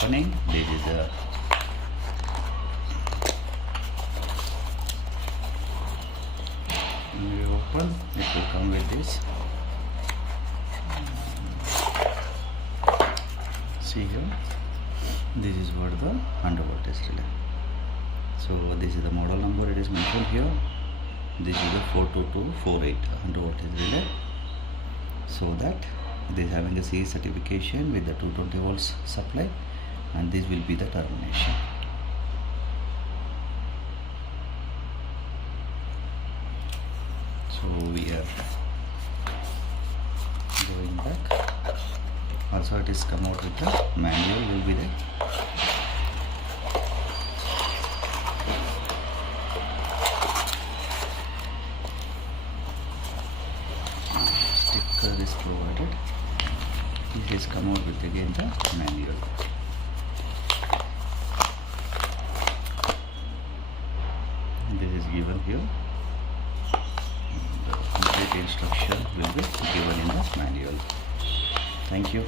opening. This is the when we open, it will come with this. See here, this is what the under voltage relay. So this is the model number, it is mentioned here. This is the 42248 under voltage relay. So that it is having a CE certification with the 220 volts supply, and this will be the termination. So we are going back. Also it is come out with the manual will be there. Sticker is provided. This is come out with again the manual. This is given here. The complete instruction will be given in the manual. Thank you.